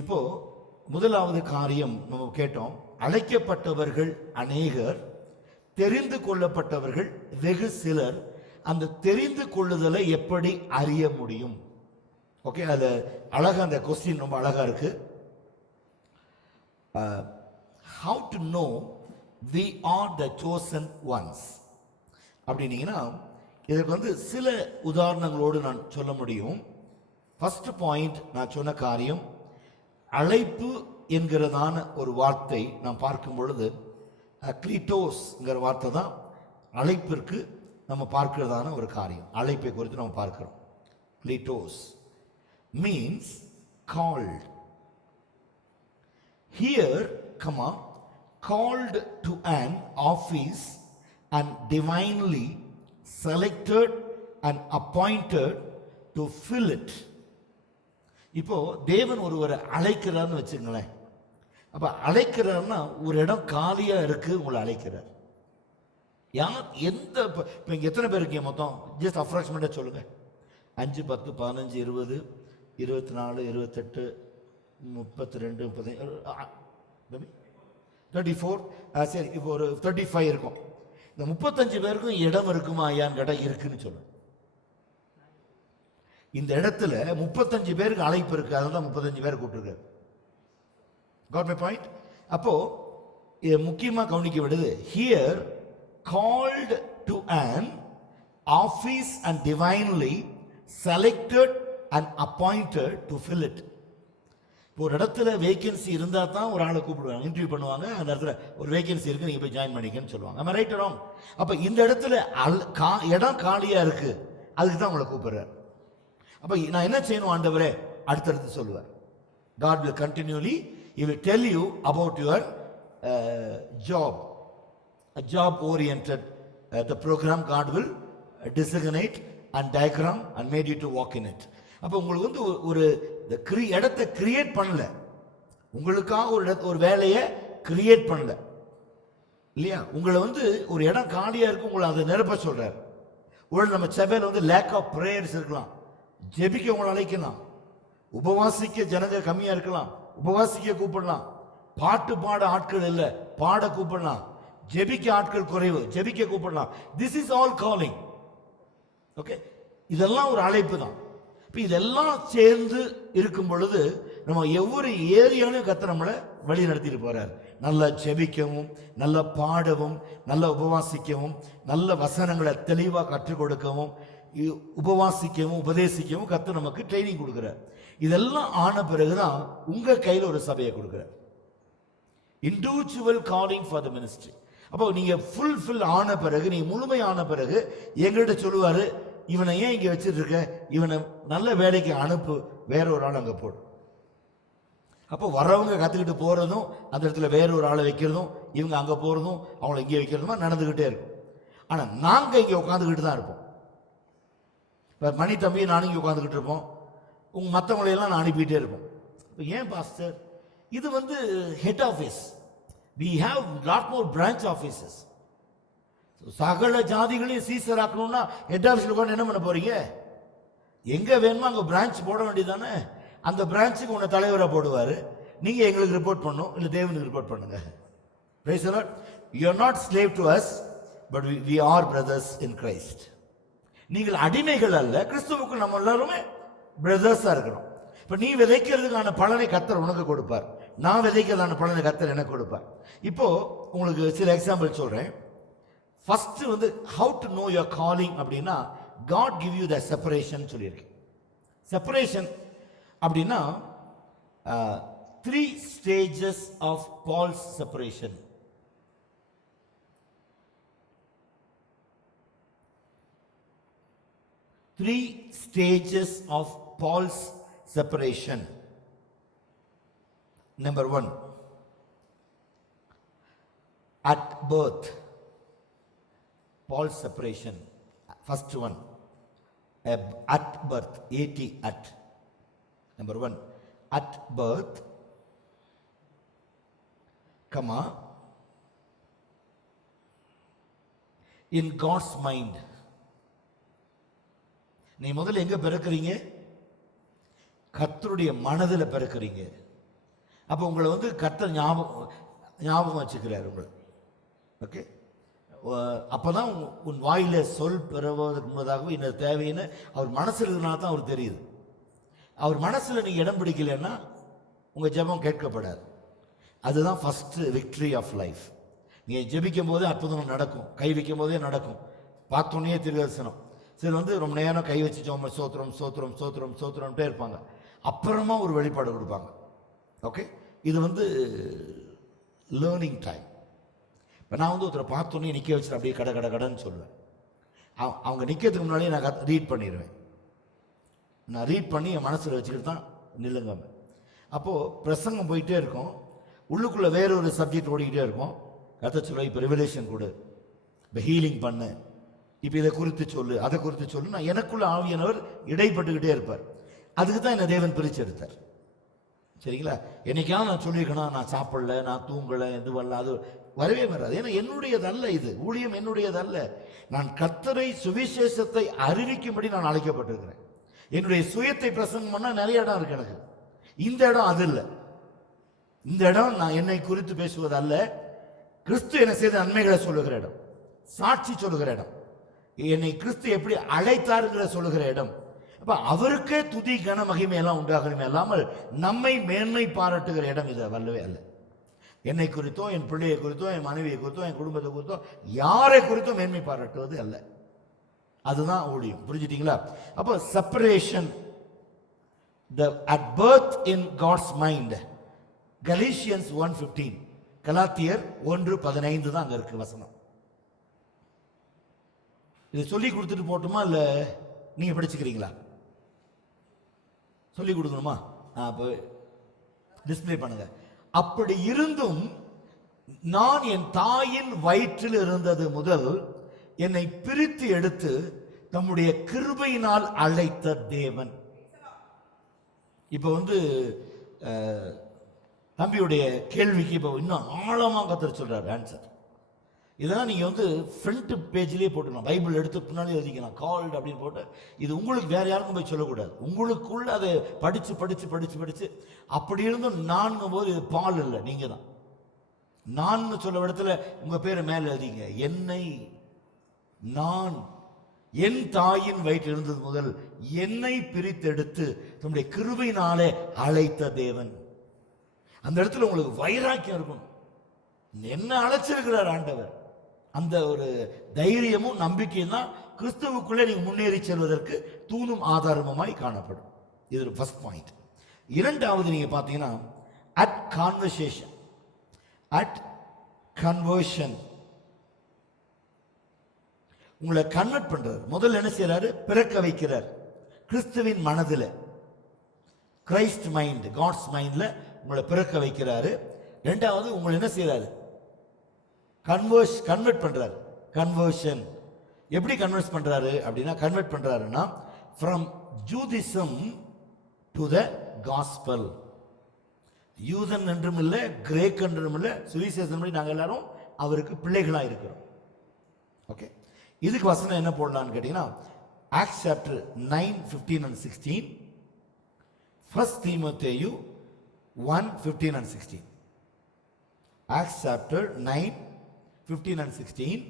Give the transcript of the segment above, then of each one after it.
இப்போ முதலாவது காரியம் நம்ம கேட்டோம், அழைக்கப்பட்டவர்கள் அநேகர், தெரிந்து கொள்ளப்பட்டவர்கள் வெகு சிலர். அந்த தெரிந்து கொள்ளுதலை எப்படி அறிய முடியும்? ஓகே, அது அழகா, அந்த கொஸ்டின் ரொம்ப அழகா இருக்கு. How to know we are the chosen ones அப்படின்னீங்கன்னா, இதற்கு சில உதாரணங்களோடு நான் சொல்ல முடியும். ஃபர்ஸ்ட் பாயிண்ட், நான் சொன்ன காரியம், அழைப்பு என்கிறதான ஒரு வார்த்தை நாம் பார்க்கும் பொழுது கிரீட்டோஸ்ங்கிற வார்த்தை தான் அழைப்பிற்கு நம்ம பார்க்கிறதான ஒரு காரியம். அழைப்பை குறித்து நம்ம பார்க்கிறோம். கிரீட்டோஸ் means called. Here, called to an office and divinely selected and appointed to fill it. இப்போ தேவன் ஒருவரை அழைக்கிறார்னு வச்சுங்களேன். அப்ப அழைக்கிறார்னா ஒரு இடம் காலியா இருக்கு, உங்களை அழைக்கிறார். யார், எந்த, இப்போ இங்க எத்தனை பேர் இருக்கீங்க மொத்தம்? ஜஸ்ட் அப்ராக்சிமேட்டா சொல்லுங்க. 5, 10, 15, 20, 24, 28, 32, 34. சரி, இப்போ ஒரு 35 இருக்கும். இந்த 35 பேருக்கும் இடம் இருக்குமா ஐயான்னு கேட்டால் இருக்குன்னு சொல்லு. இந்த இடத்துல 35 பேருக்கு அழைப்பு இருக்கு, அதனால 35 பேர் கூப்பிட்டுருக்காரு. God my point? அப்போ முக்கியமாக கவனிக்க விடுது. Here called to an office and divinely selected and appointed to fill it. ஒரு இடத்துல வேகன்சி இருந்தால் தான் ஒரு ஆளை கூப்பிடுவாங்க, இன்டர்வியூ பண்ணுவாங்க. அந்த இடத்துல ஒரு வேகன்சி இருக்கு, நீங்கள் போய் ஜாயின் பண்ணிக்கன்னு சொல்லுவாங்க. நம்ம ரைட் வரோம். அப்போ இந்த இடத்துல இடம் காலியாக இருக்கு, அதுக்கு தான் உங்களை கூப்பிடுறார். அப்போ நான் என்ன செய்யணும் ஆண்டவரே? அடுத்தடுத்து சொல்லுவார். God will continually, He will tell you about your job, a job oriented the program. God will designate and diagram and made you to walk in it. அப்போ உங்களுக்கு ஒரு இடத்தை கிரியேட் பண்ணல, உங்களுக்காக ஒரு வேலையை கிரியேட் பண்ணல இல்லையா? உங்களை ஒரு இடம் காலியா இருக்கு, உங்களை அதை நிரப்ப சொல்றாரு. ஒரு நம்ம சபையில் லேக் ஆஃப் பிரேயர்ஸ் இருக்கலாம், ஜெபிக்க உங்களை அழைக்கலாம். உபவாசிக்க ஜனங்க கம்மியா இருக்கலாம், உபவாசிக்க கூப்பிடலாம். பாட்டு பாட ஆட்கள் இல்லை, பாட கூப்பிடலாம். ஜெபிக்க ஆட்கள் குறைவு, ஜெபிக்க கூப்பிடலாம். This is all calling. Okay, இதெல்லாம் ஒரு அழைப்பு தான். இப்போ இதெல்லாம் சேர்ந்து இருக்கும் பொழுது நம்ம ஒவ்வொரு ஏரியாலையும் கர்த்தர் நம்மளை வழி நடத்திட்டு போறார். நல்லா ஜெபிக்கவும், நல்லா பாடவும், நல்லா உபவாசிக்கவும், நல்ல வசனங்களை தெளிவாக கற்றுக் கொடுக்கவும், உபவாசிக்கவும் உபதேசிக்கவும் கர்த்தர் நமக்கு ட்ரைனிங் கொடுக்குறார். இதெல்லாம் ஆன பிறகுதான் உங்க கையில் ஒரு சபையை கொடுக்குறார். Individual calling for the ministry. அப்போ நீங்க ஃபுல்ஃபில் ஆன பிறகு, நீங்க முழுமையான பிறகு எங்கள்கிட்ட சொல்லுவாரு, இவனை ஏன் இங்கே வச்சுட்டு இருக்க, இவனை நல்ல வேலைக்கு அனுப்பு, வேற ஒரு ஆள் அங்கே போடு. அப்போ வர்றவங்க கற்றுக்கிட்டு போகிறதும், அந்த இடத்துல வேற ஒரு ஆளை வைக்கிறதும், இவங்க அங்கே போகிறதும், அவங்கள இங்கே வைக்கிறதுமா நடந்துக்கிட்டே இருக்கும். ஆனால் நாங்கள் இங்கே உட்காந்துக்கிட்டு தான் இருப்போம். இப்போ மணி தம்பி நானும் இங்கே உட்காந்துக்கிட்டு இருப்போம், மற்றவங்களையெல்லாம் நான் அனுப்பிட்டே இருப்போம். இப்போ ஏன் பாஸ்டர், இது head office. we have lot more branch offices. சகல ஜாதிகளையும் சீசர் ஆக்கணும்னா ஹெட் ஆஃபீஸில் உட்காந்து என்ன பண்ண போறீங்க? எங்க வேணுமோ அங்கே பிரான்ச் போட வேண்டியதானே. அந்த பிரான்ச்சுக்கு உன்னை தலைவராக போடுவார். நீங்க எங்களுக்கு ரிப்போர்ட் பண்ணணும், இல்லை தேவனுக்கு ரிப்போர்ட் பண்ணுங்க. Praise the Lord. You are not slave to us, but we are brothers in Christ. நீங்கள் அடிமைகள் அல்ல, கிறிஸ்துவுக்கு நம்ம எல்லாருமே பிரதர்ஸா இருக்கணும். இப்போ நீ விதைக்கிறதுக்கான பலனை கர்த்தர் உனக்கு கொடுப்பார், நான் விதைக்கிறதான பலனை கர்த்தர் எனக்கு கொடுப்பார். இப்போ உங்களுக்கு சில எக்ஸாம்பிள் சொல்றேன். First how to know your calling அப்படின்னா, God give you the separation சொல்லியிருக்கேன். செப்பரேஷன் அப்படின்னா 3 stages of Paul's separation. Three stages of Paul's separation. Number 1, at birth. Paul's separation. First one, at birth. At, at. Number 1, at birth, comma, in God's mind. நீ முதல்ல எங்க பிறக்கிறீங்க? கர்த்தருடைய மனதில் பிறக்கிறீங்க. அப்போ உங்களை வந்து கர்த்தர் ஞாபகம் வச்சுக்கிறார் உங்களை. ஓகே, அப்போதான் உன் வாயில சொல் பெறுவதற்கு முன்னதாகவும் என்ன தேவைன்னு அவர் மனசில் இருக்கிறனால தான் அவர் தெரியுது. அவர் மனசில் நீங்கள் இடம் பிடிக்கலைன்னா உங்கள் ஜெபம் கேட்கப்படாது. அதுதான் ஃபஸ்ட்டு விக்ட்ரி ஆஃப் லைஃப். நீங்கள் ஜெபிக்கும் போதே அற்புதம் நடக்கும், கை வைக்கும் போதே நடக்கும், பார்த்தோன்னே திருதர்சனம். சரி வந்து ரொம்ப நேரம் கை வச்சு சோம சோத்திரம் சோத்திரம் சோத்திரம் சோத்திரம்ட்டே இருப்பாங்க, அப்புறமா ஒரு வெளிப்பாடு கொடுப்பாங்க. ஓகே, இது வந்து லேர்னிங் டைம். இப்போ நான் வந்து ஒருத்தரை பார்த்தோன்னே நிற்க வச்சுட்டு அப்படியே கடைன்னு சொல்லுவேன். அவங்க நிற்கிறதுக்கு முன்னாடியே நான் ரீட் பண்ணிடுவேன். நான் ரீட் பண்ணி என் மனசில் வச்சுக்கிட்டு தான் நில்லுங்க. அப்போது பிரசங்கம் போயிட்டே இருக்கும், உள்ளுக்குள்ளே வேற ஒரு சப்ஜெக்ட் ஓடிக்கிட்டே இருக்கும். கதை சொல்ல, இப்போ ரெவலேஷன் கொடு, இப்போ ஹீலிங் பண்ணு, இப்போ இதை குறித்து சொல்லு, அதை குறித்து சொல்லு. நான் எனக்குள்ள ஆவியானவர் இடைப்பட்டுக்கிட்டே இருப்பார். அதுக்கு தான் என்னை தேவன் பிரித்து எடுத்தார். சரிங்களா? என்னைக்காவது நான் சொல்லியிருக்கேன்னா நான் சாப்பிடல, நான் தூங்கலை, எது வரல, அது வரவே வராது. ஏன்னா என்னுடையதல்ல, இது ஊழியம் என்னுடையதல்ல. நான் கர்த்தரை சுவிசேஷத்தை அறிவிக்கும்படி நான் அழைக்கப்பட்டிருக்கிறேன். என்னுடைய சுயத்தை பிரசங்கம் பண்ணால் நிறைய இடம் இருக்கு எனக்கு. இந்த இடம் அது இல்லை. இந்த இடம் நான் என்னை குறித்து பேசுவது அல்ல, கிறிஸ்து என்ன செய்த நன்மைகளை சொல்லுகிற இடம், சாட்சி சொல்லுகிற இடம், என்னை கிறிஸ்து எப்படி அழைத்தாருங்கிற சொல்லுகிற இடம். அப்ப அவருக்கே துதி கன மகிமையெல்லாம் உண்டாகணுமே அல்லாமல் நம்மை மேன்மை பாராட்டுகிற இடம் இது வல்லவே அல்ல. என்னை குறித்தோ, என் பிள்ளையை குறித்தோ, என் மனைவியை குறித்தோ, என் குடும்பத்தை குறித்தோ, யாரை குறித்தோ மேன்மை பாராட்டுவது அல்ல. அதுதான் ஊழியம். புரிஞ்சுட்டீங்களா? அப்போ separation at birth in God's mind. Galatians 1:15, கலாத்தியர் 1:15 தான் அங்க இருக்கு வசனம். இது சொல்லி கொடுத்துட்டு போட்டுமா இல்ல நீங்க படிச்சுக்கிறீங்களா? சொல்லி கொடுக்கணுமா? அப்போ டிஸ்பிளே பண்ணுங்க. அப்படி இருந்தும் நான் என் தாயின் வயிற்றில் இருந்தது முதல் என்னை பிரித்து எடுத்து தம்முடைய கிருபையினால் அழைத்த தேவன். இப்போ வந்து தம்பியுடைய கேள்விக்கு இப்போ இன்னும் ஆழமாக கத்தர் சொல்றாரு ஆன்சர். இதெல்லாம் நீங்கள் வந்து ஃப்ரண்ட் பேஜ்லேயே போட்டுக்கலாம், பைபிள் எடுத்து பின்னாலே எழுதிக்கலாம், கால்டு அப்படின்னு போட்டு. இது உங்களுக்கு வேற யாருக்கும் போய் சொல்லக்கூடாது, உங்களுக்குள்ள அதை படித்து படித்து படித்து படித்து. அப்படி இருந்தும் நான்கும் போது இது பால் இல்லை, நீங்கள் தான் நான் சொல்ல இடத்துல உங்கள் பேரை மேலே எழுதிங்க. என்னை நான் என் தாயின் வயிற்றில் இருந்தது முதல் என்னை பிரித்தெடுத்து தம்முடைய கிருபையினாலே அழைத்த தேவன். அந்த இடத்துல உங்களுக்கு வைராக்கியம் இருக்கும், என்ன அழைச்சிருக்கிறார் ஆண்டவர். அந்த ஒரு தைரியமும் நம்பிக்கையும் தான் கிறிஸ்துவுக்குள்ளே நீங்க முன்னேறி செல்வதற்கு தூணும் ஆதாரமாய் காணப்படும். இது ஒரு ஃபர்ஸ்ட் பாயிண்ட். இரண்டாவது நீங்க பார்த்தீங்கன்னா அட் கான்வர்சேஷன், அட் கன்வர்ஷன், உங்களை கன்வெர்ட் பண்றாரு. முதல்ல என்ன செய்யறாரு? பிறக்க வைக்கிறார் கிறிஸ்துவின் மனதில், கிரைஸ்ட் மைண்ட், காட்ஸ் மைண்ட்ல உங்களை பிறக்க வைக்கிறாரு. ரெண்டாவது உங்களை என்ன செய்யறாரு? கன்வெர்ட் பண்றாரு. கன்வர்ஷன் எப்படி கன்வெர்ட் பண்றாரு அப்படின்னா, கன்வெர்ட் பண்றாருன்னா ஃப்ரம் ஜூதிசம் டு த காஸ்பல். யூதன் என்றும் இல்லை, கிரேக் என்றும் இல்லை, சுவிசேஷம் நாங்கள் எல்லாரும் அவருக்கு பிள்ளைகளா இருக்கிறோம். ஓகே, இதுக்கு வசனம் என்ன போடலான்னு கேட்டீங்கன்னா acts chapter 9:15 and 16, 1 Timothy 1:15 and 16. Acts chapter 9:15 and 16,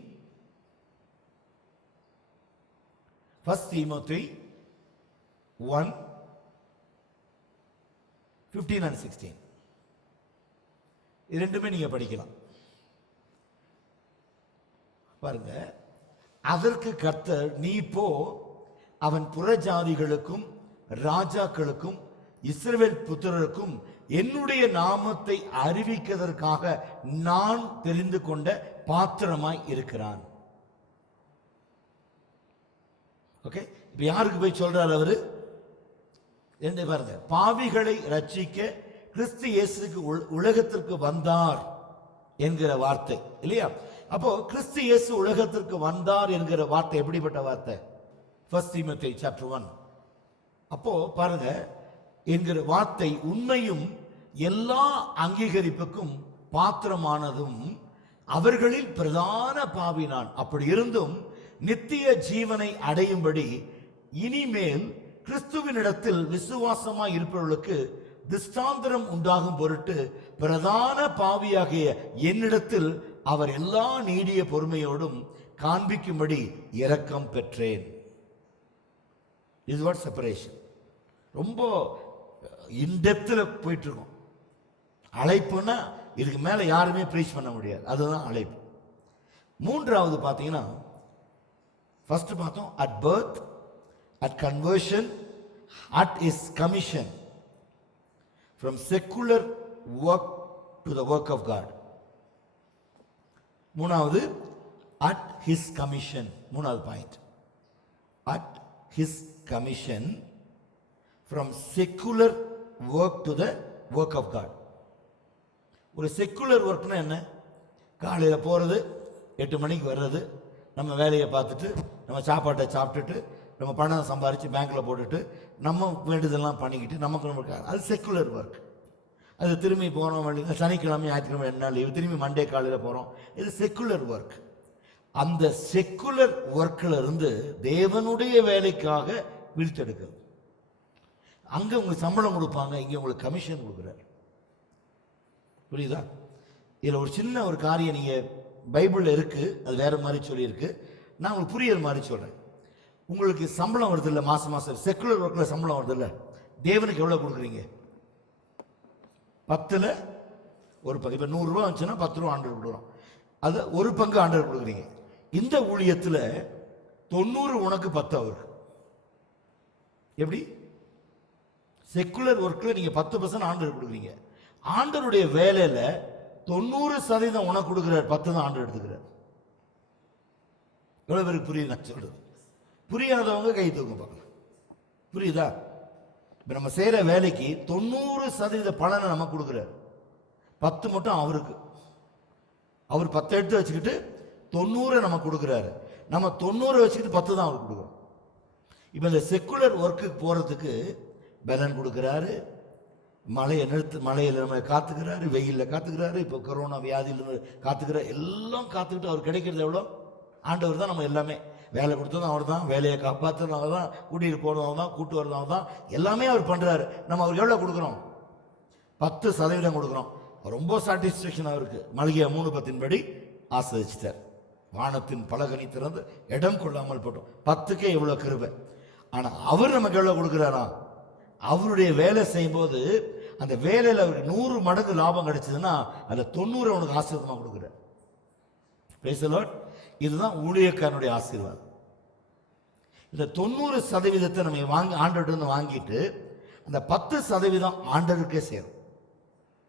1 Timothy 1:15 and 16. இது ரெண்டுமே நீங்க படிக்கலாம் பாருங்க. அதற்கு கர்த்தர், நீ போ, அவன் புறஜாதிகளுக்கும் ராஜாக்களுக்கும் இஸ்ரவேல் புத்திரருக்கும் என்னுடைய நாமத்தை அறிவிக்கிறதற்காக நான் தெரிந்து கொண்ட பாத்திரமாய் இருக்கிறான். ஓகே, இப்ப யாருக்கு போய் சொல்றாரு அவரு? என்ன பாருங்க, பாவிகளை ரட்சிக்க கிறிஸ்து இயேசுக்கு உலகத்திற்கு வந்தார் என்கிற வார்த்தை இல்லையா? அப்போ கிறிஸ்து இயேசு உலகத்திற்கு வந்தார் என்கிற வார்த்தை எப்படிப்பட்ட வார்த்தை? 1 Timothy chapter 1. அப்போ பாருங்க, என்கிற வார்த்தை உண்மையும் எல்லா அங்கீகரிப்புக்கும் பாத்திரமானதும் அவர்களில் பிரதான பாவி நான். அப்படி இருந்தும் நித்திய ஜீவனை அடையும்படி இனிமேல் கிறிஸ்துவினிடத்தில் விசுவாசமாய் இருப்பவர்களுக்கு திஷ்டாந்தரம் உண்டாகும் பொருட்டு பிரதான பாவியாகிய என்னிடத்தில் அவர் எல்லா நீடிய பொறுமையோடும் காண்பிக்கும்படி இரக்கம் பெற்றேன். Is what separation. ரொம்ப இன்டெப்த்தில் போயிட்டு இருக்கோம். அழைப்புன்னா இதுக்கு மேலே யாருமே ப்ரீச் பண்ண முடியாது, அதுதான் அழைப்பு. மூன்றாவது பார்த்தீங்கன்னா, ஃபர்ஸ்ட் பார்த்தோம் at birth, at conversion, at is commission, from secular work to the work of God. மூணாவது அட் ஹிஸ் கமிஷன். மூணாவது point, at his commission, from secular work to the work of God. ஒரு secular ஒர்க்னா என்ன? காலையில் போகிறது, 8 மணிக்கு வர்றது, நம்ம வேலையை பார்த்துட்டு, நம்ம சாப்பாட்டை சாப்பிட்டுட்டு, நம்ம பணம் சம்பாரித்து பேங்க்கில் போட்டுட்டு, நம்ம வேண்டியதெல்லாம் பண்ணிக்கிட்டு நமக்கு அது செக்குலர் ஒர்க். அது திரும்பி போகிறோம், சனிக்கிழமை ஞாயிற்றுக்கிழமை 2 நாள் லீவு, திரும்பி மண்டே காலையில் போகிறோம். இது செக்குலர் ஒர்க். அந்த செக்குலர் ஒர்க்கில் இருந்து தேவனுடைய வேலைக்காக விழித்தெடுக்கிறது. அங்கே உங்களுக்கு சம்பளம் கொடுப்பாங்க, இங்கே உங்களுக்கு கமிஷன் கொடுக்குறாரு. புரியுதா? இதில் ஒரு சின்ன ஒரு காரியம் நீங்கள் பைபிளில் இருக்குது, அது வேறு மாதிரி சொல்லியிருக்கு, நான் உங்களுக்கு புரியுற மாதிரி சொல்கிறேன். உங்களுக்கு சம்பளம் வருது இல்லை, மாதம் மாதம் செக்குலர் ஒர்க்கில் சம்பளம் வருது இல்லை, தேவனுக்கு எவ்வளோ கொடுக்குறீங்க? 10ல் ஒரு பங்கு. இப்போ 100 ரூபா வந்துச்சுன்னா 10 ரூபா ஆண்டவர் கொடுக்குறோம், அது ஒரு பங்கு ஆண்டவர் கொடுக்குறீங்க. இந்த ஊழியத்தில் 90 உனக்கு 10 அவருக்கு. எப்படி? செக்குலர் ஒர்க்கில் நீங்கள் 10% ஆண்டவர் கொடுக்குறீங்க. ஆண்டவருடைய வேலையில் 90% உனக்கு கொடுக்குறார், 10 தான் ஆண்டவர் எடுத்துக்கிறார். எவ்வளோ பேருக்கு புரியுது நான் சொல்றது? புரியாதவங்க கை தூக்க பார்க்கலாம். புரியுதா? இப்போ நம்ம செய்கிற வேலைக்கு 90% பலனை நம்ம கொடுக்குறாரு, 10 மட்டும் அவருக்கு. அவர் 10 எடுத்து வச்சுக்கிட்டு 90 நம்ம கொடுக்குறாரு, நம்ம 90 வச்சுக்கிட்டு 10 தான் அவருக்கு கொடுக்குறோம். இப்போ இந்த செக்குலர் ஒர்க்குக்கு போகிறதுக்கு பலன் கொடுக்குறாரு, மழையில் நம்ம காத்துக்கிறாரு, வெயிலில் காத்துக்கிறாரு, இப்போ கொரோனா வியாதியில் காத்துக்கிறாரு, எல்லாம் காத்துக்கிட்டு அவர் கிடைக்கிறது எவ்வளோ? ஆண்டவர் தான். நம்ம எல்லாமே வேலை கொடுத்ததும் அவர் தான், வேலையை காப்பாற்றுறது அவர் தான், கூட்டிகிட்டு போகிறதும் அவர் தான், கூட்டு வரதும் அவர் தான், எல்லாமே அவர் பண்ணுறாரு. நம்ம அவருக்கு எவ்வளோ கொடுக்குறோம்? 10% கொடுக்குறோம். ரொம்ப சாட்டிஸ்ஃபேக்ஷன் அவருக்கு. மல்கியா 3:10 படி ஆசிரிச்சிட்டார். வானத்தின் பலகனி திறந்து இடம் கொள்ளாமல் போட்டோம். 10க்கே எவ்வளோ கிருபை. ஆனால் அவர் நமக்கு எவ்வளோ கொடுக்குறாரா? அவருடைய வேலை செய்யும்போது அந்த வேலையில் அவருக்கு 100 மடங்கு லாபம் கிடைச்சதுன்னா அதில் 90 அவனுக்கு ஆசீர்வாதமாக கொடுக்குறார். Praise the Lord. இதுதான் ஊழியக்காரனுடைய ஆசீர்வாதம். இந்த 90% நம்ம ஆண்டவர்கிட்ட வாங்கிட்டு அந்த 10% ஆண்டவருக்கே சேரும்.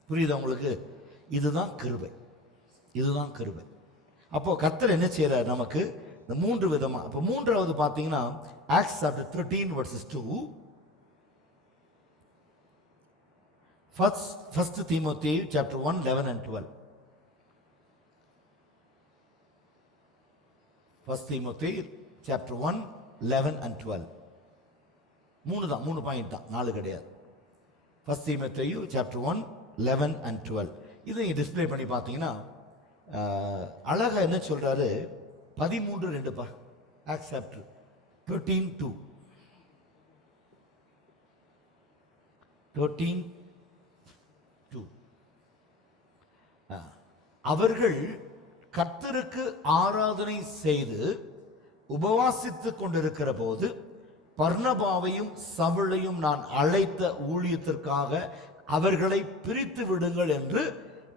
புரியுதா உங்களுக்கு? இதுதான் கிருபை, இதுதான் கிருபை. அப்போ கர்த்தர் என்ன செய்யறார் நமக்கு? இந்த 3 விதமா. அப்போ மூன்றாவது பார்த்தீங்கன்னா Acts chapter 13 verses 2, First Timothy chapter 1, 11 and 12. First Timothy chapter 1, 11 and 12. 3 point தான், 4 கிடையாது. First Timothy chapter 1, 11 and 12. இதை டிஸ்பிளே பண்ணி பார்த்தீங்கன்னா அழகா என்ன சொல்றாரு? 13:2 பா. Acts chapter 13:2. 13:2. அவர்கள் கர்த்தருக்கு ஆராதனை செய்து உபவாசித்துக் கொண்டிருக்கிற போது பர்னபாவையும் சவுலையும் நான் அழைத்த ஊழியத்திற்காக அவர்களை பிரித்து விடுங்கள் என்று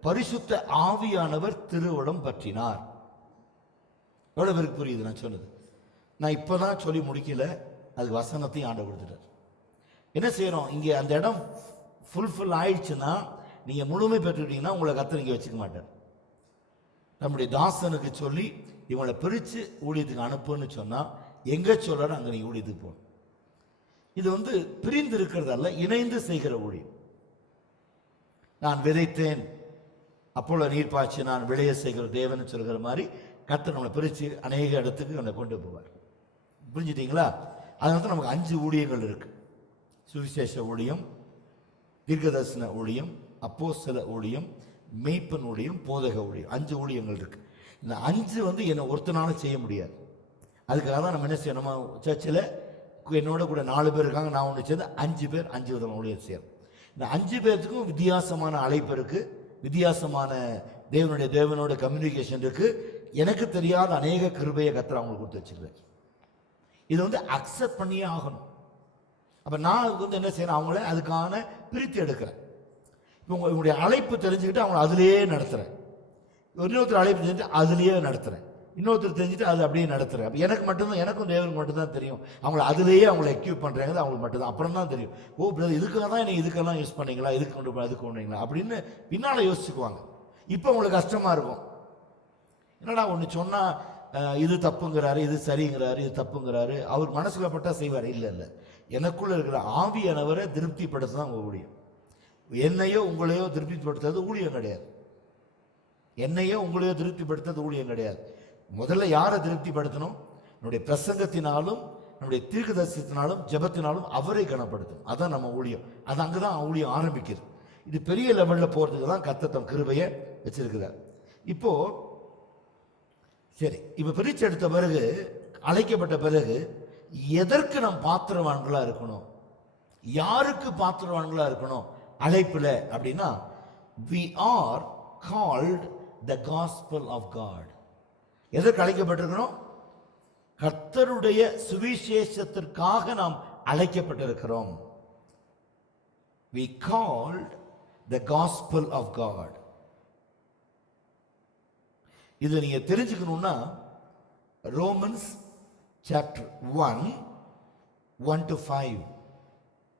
பரிசுத்த ஆவியானவர் திருவுளம் பற்றினார். எவ்வளவு பேருக்கு புரியுது நான் சொன்னது? நான் இப்பதான் சொல்லி முடிக்கல, அதுக்கு வசனத்தையும் ஆண்டவர் கொடுத்துட்டார். என்ன செய்யறோம்? இங்கே அந்த இடம் ஃபுல்ஃபில் ஆயிடுச்சுன்னா, நீங்க முழுமை பெற்றுட்டீங்கன்னா உங்களை கர்த்தர் இங்கே வச்சுக்க மாட்டார். நம்முடைய தாசனுக்கு சொல்லி இவங்களை பிரித்து ஊழியத்துக்கு அனுப்புன்னு சொன்னா எங்க சொல்றாரு அங்கே நீ ஊழியத்துக்கு போகணும். இது பிரிந்து இருக்கிறதல்ல, இணைந்து செய்கிற ஊழியம். நான் விதைத்தேன் அப்போல நீர் பாய்ச்சி நான் விளைய செய்கிற தேவன் சொல்கிற மாதிரி கர்த்தர் நம்மளை பிரித்து அநேக இடத்துக்கு நம்மளை கொண்டு போவார். புரிஞ்சுட்டீங்களா? அதனால நமக்கு 5 ஊழியங்கள் இருக்கு. சுவிசேஷ ஊழியம், தீர்க்கதரிசன ஊழியம், அப்போஸ்தல ஊழியம், மேய்ப்பன் ஊழியம், போதக ஊழியம். 5 ஊழியங்கள் இருக்கு. இந்த 5 என்னை ஒருத்தனாலும் செய்ய முடியாது. அதுக்காக தான் நம்ம என்ன செய்யணும்? நம்ம சர்ச்சில் என்னோட கூட 4 பேர் இருக்காங்க, நான் ஒன்று சேர்ந்து 5 பேர் 5 விதமான ஊழியம் செய்யணும். இந்த 5 பேர்த்துக்கும் வித்தியாசமான அழைப்பு இருக்கு, வித்தியாசமான தேவனோட கம்யூனிகேஷன் இருக்கு. எனக்கு தெரியாத அநேக கிருபையை கர்த்தர் அவங்களுக்கு கொடுத்து வச்சிருக்காரு. இது வந்து அக்செப்ட் பண்ணியே ஆகணும். அப்ப நான் அதுக்கு வந்து என்ன செய்யணும், அவங்கள அதுக்கான பிரித்து எடுக்கிறேன். இப்போ உங்களுடைய அழைப்பு தெரிஞ்சுக்கிட்டு அவங்கள அதிலேயே நடத்துறேன். இன்னொருத்தர் அழைப்பு தெரிஞ்சுட்டு அதுலேயே நடத்துறேன். இன்னொருத்தர் தெரிஞ்சுட்டு அது அப்படியே நடத்துறேன். அப்போ எனக்கு மட்டும்தான், எனக்கும் தேவனுக்கு மட்டும்தான் தெரியும். அவங்கள அதுலேயே அவங்கள எக்யூப் பண்ணுறாங்க, அவங்களுக்கு மட்டும்தான். அப்புறம் தான் தெரியும், ஓ பிரதர் இதுக்காக தான் நீங்கள் இதுக்கெல்லாம் யூஸ் பண்ணீங்களா, இதுக்கு கொண்டு போய் அதுக்கு கொண்டீங்களா அப்படின்னு பின்னால் யோசிச்சுக்குவாங்க. இப்போ உங்களுக்கு கஷ்டமாக இருக்கும். என்னடா ஒன்று சொன்னால் இது தப்புங்கிறாரு, இது சரிங்கிறாரு, இது தப்புங்கிறாரு. அவர் மனசுல பட்டா செய்வார். இல்லை இல்லை, எனக்குள்ள இருக்கிற ஆவியானவரை திருப்திப்படுத்த தான் உங்கள் ஊழியம். என்னையோ உங்களையோ திருப்திப்படுத்துறது ஊழியம் கிடையாது. என்னையோ உங்களையோ திருப்திப்படுத்துறது ஊழியம் கிடையாது. முதல்ல யாரை திருப்திப்படுத்தணும்? நம்முடைய பிரசங்கத்தினாலும் நம்முடைய தீர்க்கதரிசனத்தினாலும் ஜெபத்தினாலும் அவரை கனப்படுத்தும். அதான் நம்ம ஊழியம். அது அங்கதான் ஊழியம் ஆரம்பிக்கிறது. இது பெரிய லெவலில் போறதுக்கு தான் கர்த்தர் தம் கிருபையை வச்சிருக்கிறார். இப்போ சரி, இப்ப பிரிச்சு எடுத்த பிறகு, அழைக்கப்பட்ட பிறகு எதற்கு நாம் பாத்திரவான்களா இருக்கணும், யாருக்கு பாத்திரவான்களா இருக்கணும் அழைப்புல அப்படின்னா, we are called the gospel of God. எதற்கு அழைக்கப்பட்டிருக்கிறோம்? கர்த்தருடைய சுவிசேஷத்திற்காக நாம் அழைக்கப்பட்டிருக்கிறோம். we called the gospel of God. இதை நீங்க தெரிஞ்சுக்கணும்னா Romans chapter 1:1-5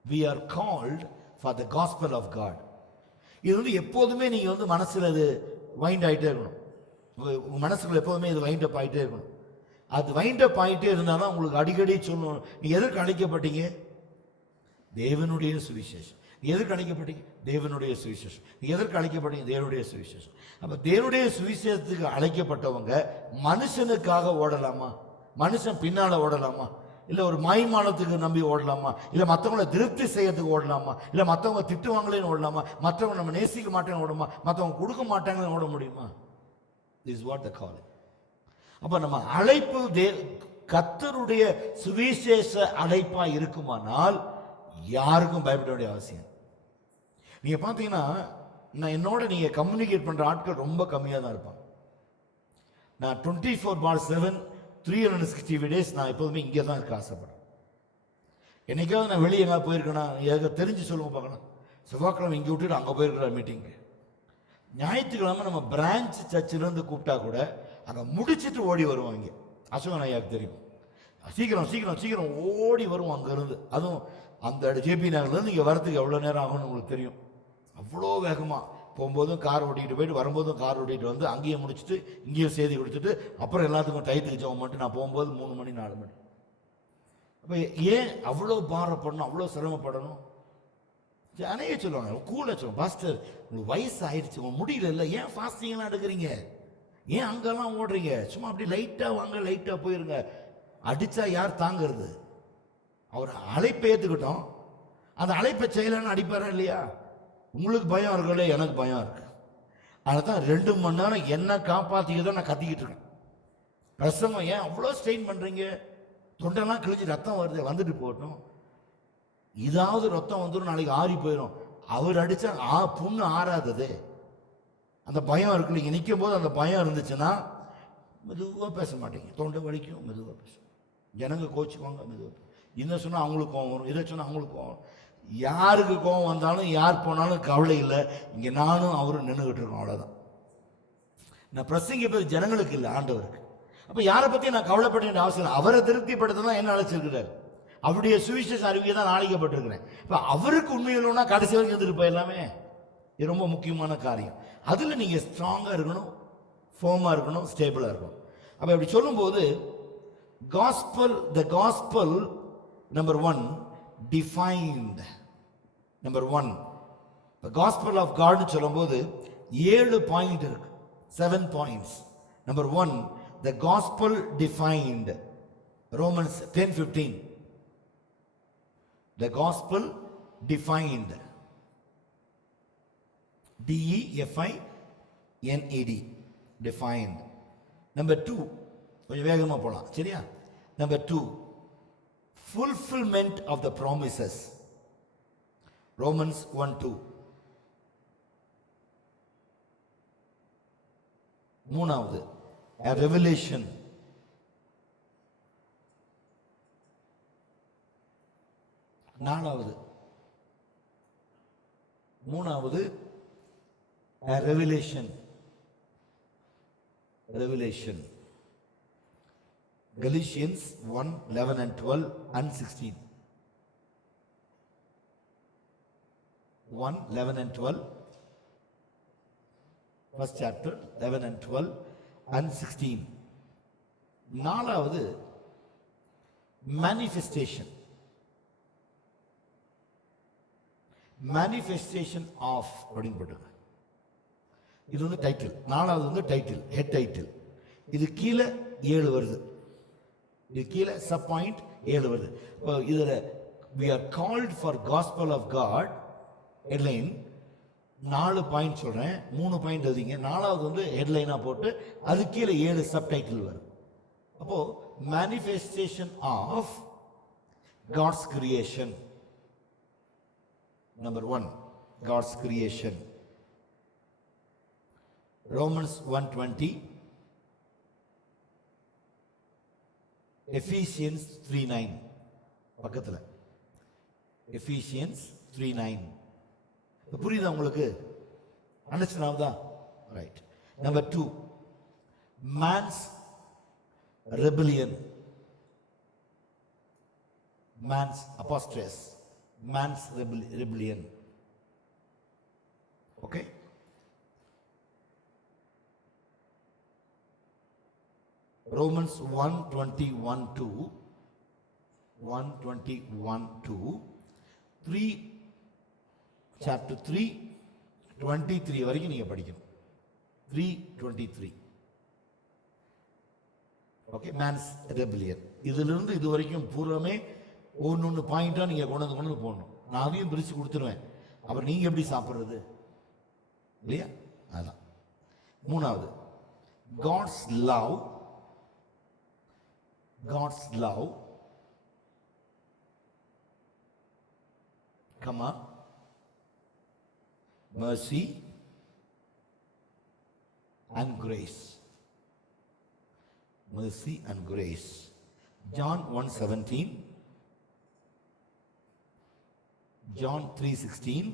we are called for the gospel of God. இது வந்து எப்போதுமே நீங்க வந்து மனசுல இது வைண்ட் ஆயிட்டே இருக்கணும். உங்க மனசுக்குள்ள எப்போதுமே இது வைண்ட் அப் ஆயிட்டே இருக்கணும். அது வைண்ட் அப் ஆயிட்டே இருந்தாலும் உங்களுக்கு அடிக்கடி சொல்லணும், நீ எதற்கு அழைக்கப்பட்டீங்க? தேவனுடைய சுவிசேஷம். நீ எதற்கு அழைக்கப்பட்டீங்க? தேவனுடைய சுவிசேஷம். நீ எதற்கு அழைக்கப்பட்டீங்க? தேவனுடைய சுவிசேஷம். அப்ப தேவனுடைய சுவிசேஷத்துக்கு அழைக்கப்பட்டவங்க மனுஷனுக்காக ஓடலாமா? மனுஷன் பின்னால ஓடலாமா? இல்ல ஒரு மாய்மானத்துக்கு நம்பி ஓடலாமா? இல்ல மற்றவங்களை திருப்தி செய்யறதுக்கு ஓடலாமா? இல்ல மற்றவங்க திட்டுவாங்களேன்னு ஓடலாமா? மற்றவங்க நம்ம நேசிக்க மாட்டேன்னு ஓடலாமா? மற்றவங்க கொடுக்க மாட்டாங்கன்னு ஓட முடியுமா? This is what the calling. அப்ப நம்ம அழைப்பு கர்த்தருடைய சுவிசேஷ அழைப்பா இருக்குமானால் யாருக்கும் பயப்பட வேண்டிய அவசியம். நீங்க பாத்தீங்கன்னா, நான் என்னோட நீங்க கம்யூனிகேட் பண்ற ஆட்கள் ரொம்ப கம்மியா தான் இருப்பாங்க. நான் 24/7 360 days நான் எப்போதுமே இங்கே தான் இருக்க ஆசைப்படுறேன். என்னைக்காவது நான் வெளியே எங்கே போயிருக்கேன்னா எனக்கு தெரிஞ்சு சொல்லுங்க பார்க்கலாம். செவ்வாய்க்கிழமை இங்கே விட்டுட்டு அங்கே போயிருக்கிற மீட்டிங்கு. ஞாயிற்றுக்கிழமை நம்ம பிரான்ச் சர்ச்சிலேருந்து கூப்பிட்டா கூட அங்கே முடிச்சுட்டு ஓடி வருவோம். இங்கே அசோகன் ஐயாவுக்கு தெரியும், சீக்கிரம் சீக்கிரம் சீக்கிரம் ஓடி வருவோம் அங்கேருந்து. அதுவும் அந்த ஜேபி நகர்லேருந்து இங்கே வரத்துக்கு எவ்வளோ நேரம் ஆகும்னு உங்களுக்கு தெரியும். அவ்வளோ வேகமாக போகும்போதும் கார் ஓட்டிகிட்டு போயிட்டு வரும்போதும் கார் ஓட்டிகிட்டு வந்து அங்கேயே முடிச்சுட்டு இங்கேயும் செய்தி கொடுத்துட்டு அப்புறம் எல்லாத்துக்கும் டயத்துக்கு ஜெபம் பண்ணிட்டு நான் போகும்போது 3 மணி 4 மணி. அப்போ ஏன் அவ்வளோ பாரப்படணும், அவ்வளோ சிரமப்படணும்? அநேக சொல்லுவாங்க, கூட சொல்லுவாங்க, பாஸ்டர் உங்களுக்கு வயசு ஆயிடுச்சு, உங்க முடியல இல்லை, ஏன் ஃபாஸ்டிங்லாம் எடுக்கிறீங்க, ஏன் அங்கெல்லாம் ஓடுறீங்க, சும்மா அப்படி லைட்டாக வாங்க, லைட்டாக போயிருங்க. அடித்தா யார் தாங்கிறது? அவர் அழைப்பை ஏற்றுக்கிட்டோம், அந்த அழைப்பை செய்யலைன்னு அடிப்பாரா இல்லையா? உங்களுக்கு பயம் இருக்குல்ல, எனக்கு பயம் இருக்கு. அதுதான் 2 மணி நேரம் என்ன காப்பாற்றிக்கதான் நான் கத்திக்கிட்டு இருக்கேன். பிரசங்கம் ஏன் அவ்வளோ ஸ்ட்ரெயின் பண்ணுறீங்க? தொண்டெல்லாம் கிழிச்சு ரத்தம் வருது, வந்துட்டு போட்டோம். இதாவது ரத்தம் வந்துடும், நாளைக்கு ஆறி போயிடும். அவர் அடித்தா புண்ணு ஆறாதது. அந்த பயம் இருக்கு. நீங்கள் நிற்கும் போது அந்த பயம் இருந்துச்சுன்னா மெதுவாக பேச மாட்டீங்க, தொண்டை வலிக்கும், மெதுவாக பேசும். ஜனங்க கோச்சுக்குவாங்க, மெதுவாக. இதை சொன்னால் அவங்களுக்கு கோவம் வரும், இதை சொன்னால் அவங்களுக்கு கோவம். யாருக்கு கோவம் வந்தாலும் யார் போனாலும் கவலை இல்லை. இங்கே நானும் அவரும் நின்றுகிட்டு இருக்கோம், அவ்வளோதான். நான் பிரசங்கிப்பது ஜனங்களுக்கு இல்லை, ஆண்டவருக்கு. அப்போ யாரை பற்றி நான் கவலைப்பட வேண்டிய அவசியம் இல்லை. அவரை திருப்திப்படுத்த தான் என்ன அழைச்சிருக்கிறார். அவருடைய சுவிசேஷ அறிவிக்கை தான் அழைக்கப்பட்டிருக்கிறேன். இப்போ அவருக்கு உண்மையிலன்னா கடைசி வரைக்கும் இருந்துட்டு போயிடலாமே. இது ரொம்ப முக்கியமான காரியம். அதில் நீங்கள் ஸ்ட்ராங்காக இருக்கணும், ஃபோமாக இருக்கணும், ஸ்டேபிளாக இருக்கணும். அப்போ இப்படி சொல்லும்போது gospel, the gospel number 1 defined. Number 1 gospel of காட்னு சொல்லும்போது 7 பாயிண்ட் இருக்கு, 7 points. Number 1 the gospel defined. Romans 10:15 the gospel defined, DEFINED, defined. Number 2, கொஞ்சம் வேகமா போலாம், சரியா? Number 2, fulfillment of the promises. Romans 1:2. மூணாவது a revelation. மூணாவது a revelation. Galatians 1:11 and 12 and 16. 1:11 and 12. First chapter 11 and 12 and 16. நாலாவது manifestation. manifestation of அப்படின்னு போட்டுருங்க. இது வந்து டைட்டில். நாலாவது வந்து டைட்டில், ஹெட் டைட்டில். இது கீழே 7 வருது. இது கீழே சப் பாயிண்ட் 7 வருது. இப்போ இதில் we are called for gospel of God headline 4 point சொல்கிறேன், 3 பாயிண்ட் எழுதிங்க. நாலாவது வந்து ஹெட்லைனாக போட்டு அது கீழே 7 சப் டைட்டில் வரும். அப்போது manifestation of God's creation. Number 1, God's creation. Romans 1:20, Ephesians 3:9. பக்கத்தில் Ephesians 3:9. புரியுதா உங்களுக்கு? அண்டர்ஸ்டாண்ட் ஆகுதா? Right. Number 2, man's rebellion. Man's apostasy. Man's rebellion. Okay? Romans 1:21-1:21-2, 3 chapter 3:23 வரைக்கும் நீங்க படிக்கணும். 3:23. Okay, man's rebellion. இதிலிருந்து இது வரைக்கும் பூராமே ஒன்று பாயிண்டா நீங்க கொண்டு வந்து போடணும். நான் அதையும் பிரிச்சு கொடுத்துருவேன். அப்புறம் நீங்க எப்படி சாப்பிட்றது இல்லையா? அதான். மூணாவது God's love. Mercy and grace. Mercy and grace. John 1:17, John 3:16,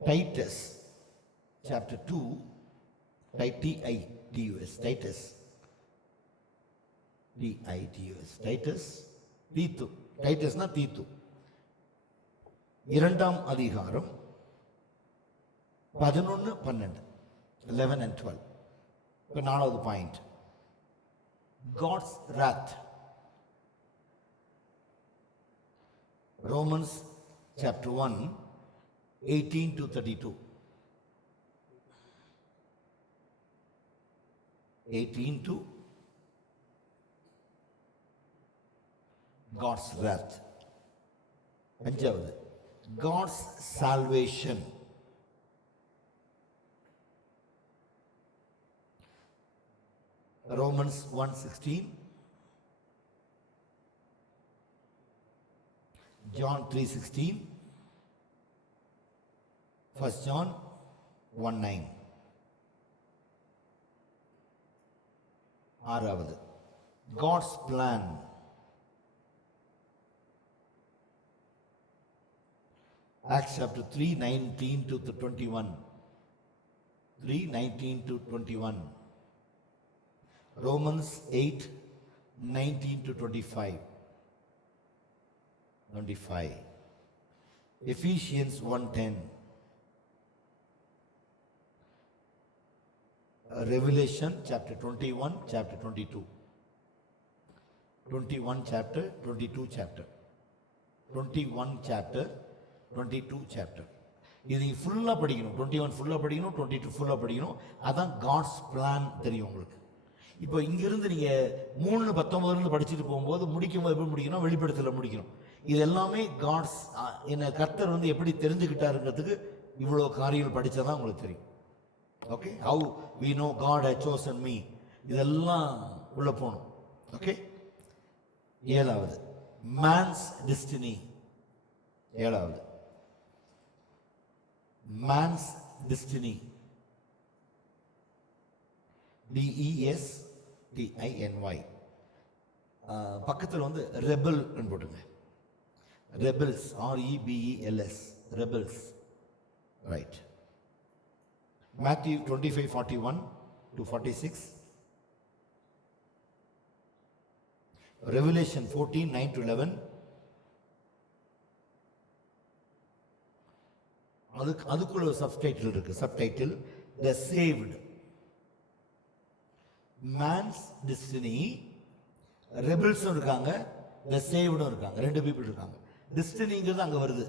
Titus chapter 2, Titus, Titusனா தீத்து, 2ஆம் அதிகாரம் 11, 12, 11 and 12. இப்போ 4வது point, God's wrath. Romans chapter 1, 18-32. 18 to God's wrath. அஞ்சாவது God's salvation. Romans 1:16, John 3:16, 1 John 1:9. ஆறாவது God's plan. Acts chapter 3:19-21. 3:19-21. Romans 8:19-25. 25. Ephesians 1:10. Revelation chapter 21, chapter 22. 21 chapter, 22 chapter. 21 chapter, 22 chapter. இது ஃபுல்லாக படிக்கணும். 21 ஃபுல்லாக படிக்கணும், 22 ஃபுல்லாக படிக்கணும். அதான் காட்ஸ் பிளான் தெரியும் உங்களுக்கு. இப்போ இங்கிருந்து நீங்கள் 3:19 படிச்சுட்டு போகும்போது முடிக்கும்போது எப்படி முடிக்கணும்? வெளிப்படுத்தல முடிக்கணும். இது எல்லாமே காட்ஸ் என்ன கர்த்தர் வந்து எப்படி தெரிஞ்சுக்கிட்டாருங்கிறதுக்கு இவ்வளோ காரியங்கள் படித்தா தான் உங்களுக்கு தெரியும். Okay, how we know God has chosen me, இதெல்லாம் உள்ள போகணும். ஓகே. ஏழாவது மேன்ஸ் டெஸ்டினி. ஏழாவது man's destiny, DESTINY. பக்கத்தில் வந்து ரெபல் போட்டுங்க. Rebels, REBELS, rebels, right. Matthew 25:41 to 46, Revelation 14:9 to 11. அதுக்குள்ள ஒரு சப்டைட்டில் இருக்கு. Subtitle The Saved. Man's Destiny. ரெபல்ஸும் இருக்காங்க, The Savedம் இருக்காங்க. ரெண்டு பீப்புள் இருக்காங்க. டெஸ்டினிங்கிறது அங்கே வருது,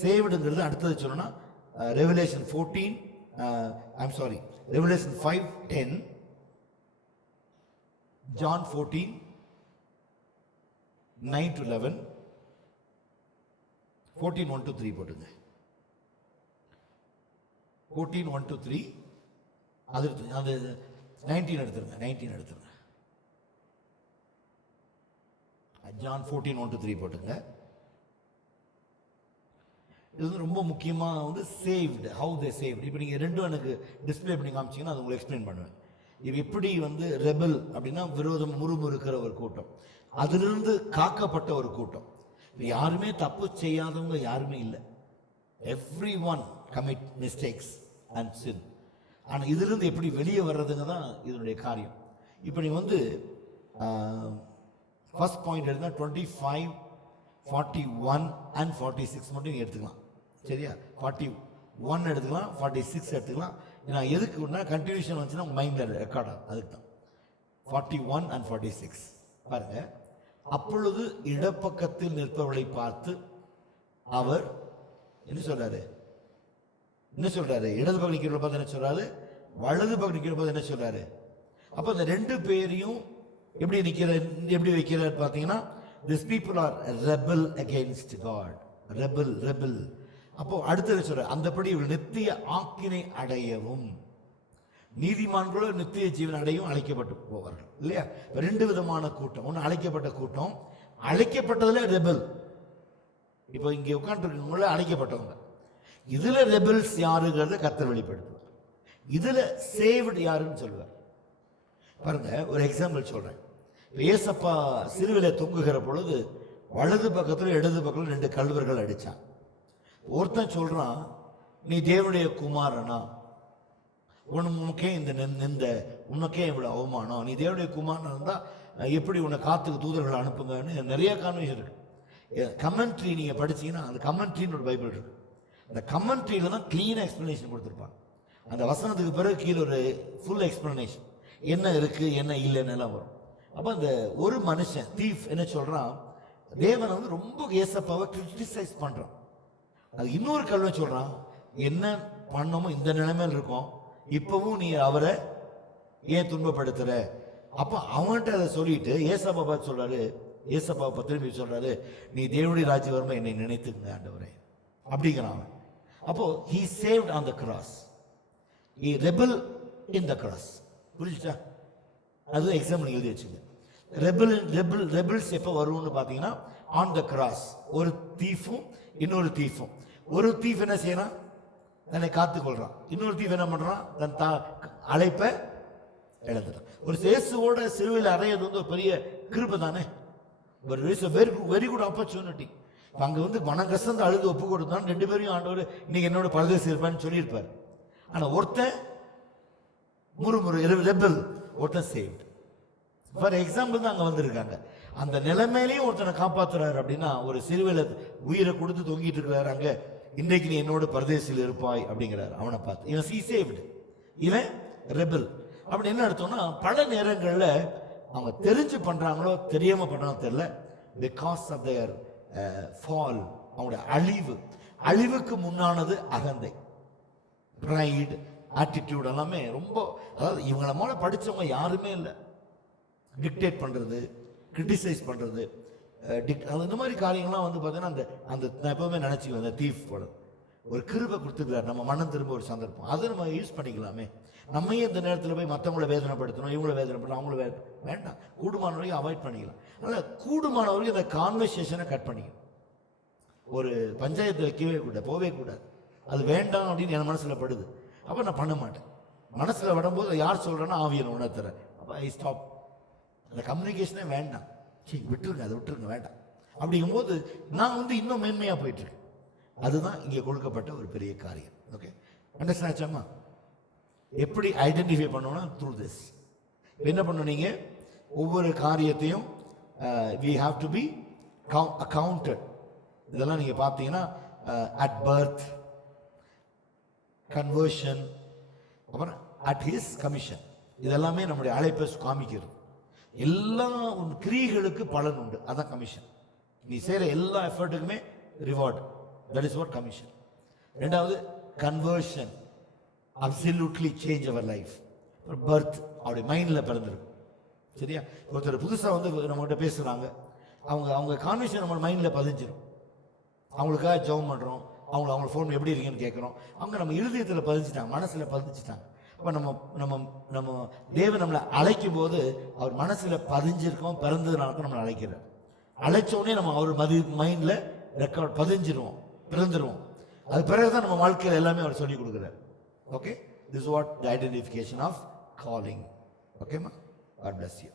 சேவ்டுங்கிறது அடுத்தது சொல்லணும்னா revelation 14, revelation 5:10, John 14:9 to 11, 14:1 to 3 போட்டுங்க. 14:1 to 3, அது 19 எடுத்துருங்க. 19 எடுத்துருங்க. John 14:1 to 3 போட்டுங்க. இது வந்து ரொம்ப முக்கியமாக வந்து சேவ்டு, ஹவு தே சேவ்டு. இப்போ நீங்கள் ரெண்டும் எனக்கு டிஸ்பிளே பண்ணி காமிச்சிங்கன்னா அது உங்களுக்கு எக்ஸ்பிளைன் பண்ணுவேன். இது எப்படி வந்து ரெபல் அப்படின்னா விரோதம் முறுமுறுக்கிற ஒரு கூட்டம், அதிலிருந்து காக்கப்பட்ட ஒரு கூட்டம். இப்போ யாருமே தப்பு செய்யாதவங்க யாருமே இல்லை. Every one commit mistakes and sin. ஆனால் இதிலிருந்து எப்படி வெளியே வர்றதுங்க தான் இதனுடைய காரியம். இப்போ நீங்கள் வந்து ஃபர்ஸ்ட் பாயிண்ட் எடுத்தால் 25, 41 and 46 மட்டும் நீங்கள் எடுத்துக்கலாம். சரியா? 41 எடுத்துக்கலாம், 46 எடுத்துக்கலாம். நான் எதுக்குன்னா கண்டினியூஷன் வந்துச்சுன்னா உங்கள் மைண்டில் ரெக்கார்ட் ஆகும், அதுக்கு தான். 41 and 46 பாருங்க. அப்பொழுது இடப்பக்கத்தில் நிற்பவர்களை பார்த்து அவர் என்ன சொல்றாரு? இடது பக்கம் நிற்கிறவரை பார்த்து என்ன சொல்றாரு? வலது பக்கம் நிற்கிற பார்த்து என்ன சொல்றாரு? அப்போ இந்த ரெண்டு பேரையும் எப்படி வைக்கிறார் பார்த்தீங்கன்னா, these people are rebel against God. rebel. அப்போ அடுத்தது சொல்ற அந்தபடி நித்திய ஆக்கினை அடையவும் நீதிமான்களோ நித்திய ஜீவன் அடையவும் அழைக்கப்பட்டு போவார்கள். இல்லையா? ரெண்டு விதமான கூட்டம். ஒன்று அழைக்கப்பட்ட கூட்டம், அழைக்கப்பட்டதுல ரெபல். இப்போ இங்கே உட்காந்துருக்கவங்கள அழைக்கப்பட்டவங்க. இதுல ரெபல்ஸ் யாருங்கிறத கர்த்தர் வெளிப்படுத்துவார். இதுல சேவ்டு யாருன்னு சொல்லுவார். பாருங்க, ஒரு எக்ஸாம்பிள் சொல்றேன். ஏசப்பா சிலுவையில தொங்குகிற பொழுது வலது பக்கத்துல இடது பக்கத்துல ரெண்டு கல்வர்கள் அடிச்சான். ஒருத்தன் சொல்றான், நீ தேவனுடைய குமாரனா, உனக்கே உனக்கே இவ்வளவு அவமானம், நீ தேவனுடைய குமாரனா இருந்தா எப்படி உன்னை காத்துக்கு தூதர்களை அனுப்புங்கன்னு நிறைய கான்வெர்சேஷன் இருக்கு. கமெண்ட்ரி நீங்க படிச்சீங்கன்னா, அந்த கமெண்ட்ரின்னு ஒரு பைபிள் இருக்கு. அந்த கமெண்ட்ரியில தான் கிளீனா எக்ஸ்பிளனேஷன் கொடுத்துருப்பாங்க. அந்த வசனத்துக்கு பிறகு கீழே ஒரு ஃபுல் எக்ஸ்பிளனேஷன், என்ன இருக்கு என்ன இல்லைன்னு எல்லாம் வரும். அப்போ அந்த ஒரு மனுஷன் தீஃப் என்ன சொல்றான், தேவனை வந்து ரொம்ப ஏசப்பாவை கிரிட்டிசைஸ் பண்றான். அது இன்னொரு கல்வன் சொல்றான், என்ன பண்ணமோ இந்த நிலைமையில் இருக்கும், இப்பவும் நீ அவரை ஏன் துன்பப்படுத்துற? அப்ப அவன்கிட்ட அதை சொல்லிட்டு ஏசப்பா பார்த்து சொல்றாரு, ஏசப்பா திரும்பி சொல்றாரு, நீ தேவனுடைய ராஜ்யம் வரும்போது என்னை நினைத்துங்க ஆண்டவரே அப்படிங்கிறான். அப்போ he saved on the cross, he rebel in the cross. புரிஞ்சுச்சா? அது எக்ஸாம்பிள் எழுதி வச்சுங்க. ரெபல்ஸ் எப்போ வரும்னு பார்த்தீங்கன்னா, ஆன் த கிராஸ். ஒரு தீஃபும் இன்னொரு தீஃபும். ஒரு தீஃப் என்ன செய்யறான்? தன்னை காத்துக்கொள்றான். இன்னொரு தீஃப் என்ன பண்றான்? தன் அழைப்பை இழந்துட்டான். ஒரு இயேசுவோட சிலுவையில் அறையது வந்து ஒரு பெரிய கிருபை தானே, ஒரு வெரி குட் ஆப்பர்ச்சுனிட்டி. அங்க வந்து மனக்கசந்து அழுது ஒப்பு கொடுத்தான். ரெண்டு பேரையும் ஆண்டவர் இன்னைக்கு என்னோட பரதேசி இருப்பான்னு சொல்லியிருப்பார். ஆனா ஒருத்தன் ரெபல், ஒருத்தன் சேவ்ட். ஃபார் எக்ஸாம்பிள் தான் அங்க வந்திருக்காங்க. அந்த நிலைமையிலையும் ஒருத்தனை காப்பாத்துறாரு அப்படின்னா, ஒரு சிலுவையில உயிரை கொடுத்து தொங்கிட்டு இருக்கிறாரு அங்க, இன்றைக்கு நீ என்னோட பரதேசில் இருப்பாய் அப்படிங்கிறாரு. அவனை பார்த்து இவன் சேவ்டு, இவன் ரெபல். அப்படி என்ன அர்த்தம்னா, பல நேரங்கள்ல அவங்க தெரிஞ்சு பண்றாங்களோ தெரியாம பண்றாங்களோ தெரியல, பிகாஸ் ஆஃப் தேர் ஃபால், அவங்களுடைய அழிவுக்கு முன்னானது அகந்தை, ப்ரைட், ஆட்டிடியூட் எல்லாமே ரொம்ப. அதாவது இவங்கள மேல படிச்சவங்க யாருமே இல்லை. டிக்டேட் பண்றது, கிரிட்டிசைஸ் பண்றது, இந்த மாதிரி காரியங்கள்லாம் வந்து பார்த்தீங்கன்னா, அந்த நான் எப்பவுமே நினைச்சுக்குவேன், அந்த தீஃப் படம் ஒரு கிருபை கொடுத்துருக்காரு, நம்ம மனம் திரும்ப ஒரு சந்தர்ப்பம், அதை நம்ம யூஸ் பண்ணிக்கலாமே. நம்மையே இந்த நேரத்தில் போய் மற்றவங்கள வேதனைப்படுத்தணும், இவங்கள வேதனைப்படுத்தணும், அவங்கள வேண்டாம். கூடுமான வரைக்கும் அவாய்ட் பண்ணிக்கலாம். அதனால் கூடுமான வரைக்கும் அந்த கான்வர்சேஷனை கட் பண்ணிக்கணும். ஒரு பஞ்சாயத்து வைக்கவே கூடாது, போவே கூடாது. அது வேண்டாம் அப்படின்னு என் மனசில் படுது, அப்போ நான் பண்ண மாட்டேன். மனசில் வரும்போது யார் சொல்கிறேன்னா ஆவியனை உணர்த்துறேன், அப்போ ஐ ஸ்டாப். அந்த கம்யூனிகேஷனே வேண்டாம், சரி விட்டுருங்க, அதை விட்டுருங்க, வேண்டாம். அப்படிங்கும்போது நான் இன்னும் மேன்மையாக போயிட்டுருக்கேன். அதுதான் இங்கே கொடுக்கப்பட்ட ஒரு பெரிய காரியம். ஓகே, அண்டர்ஸ்டாண்ட் ஆச்சாமா? எப்படி ஐடென்டிஃபை பண்ணணும்னா த்ரூ திஸ். என்ன பண்ணணும், நீங்கள் ஒவ்வொரு காரியத்தையும் we have to be accounted. இதெல்லாம் நீங்கள் பார்த்தீங்கன்னா at birth, conversion, அப்புறம் at his commission, இதெல்லாமே நம்முடைய அழைப்பை காமிக்கிறது. எல்லா கிரியைகளுக்கு பலன் உண்டு, அதான் கமிஷன். நீ செய்கிற எல்லா எஃபர்ட்டுக்குமே reward, that is what commission. ரெண்டாவது கன்வர்ஷன், அப்சல்யூட்லி சேஞ்ச் அவர் லைஃப். பர்த், அவருடைய மைண்டில் பிறந்திருக்கும். சரியா? ஒருத்தர் புதுசாக நம்மகிட்ட பேசுகிறாங்க, அவங்க கான்வர்சேஷன் நம்ம மைண்டில் பதிஞ்சிடும். அவங்களுக்காக ஜெபம் பண்ணுறோம், அவங்க ஃபோன் எப்படி இருக்கீங்கன்னு கேட்குறோம், அவங்க நம்ம இருதயத்தில் பதிஞ்சிட்டாங்க, மனசில் பதிஞ்சிட்டாங்க. அப்போ நம்ம தேவன் நம்மளை அழைக்கும் போது அவர் மனசில் பதிஞ்சிருக்கோம், பிறந்ததுனால நம்மளை அழைக்கிறார். அழைச்சோடனே நம்ம அவர் மைண்டில் ரெக்கார்ட் பதிஞ்சிருவோம், பிறந்துருவோம். அது பிறகுதான் நம்ம வாழ்க்கையில் எல்லாமே அவர் சொல்லி கொடுக்குறார். Okay, this is what the identification of calling. ஓகேம்மா, God bless you.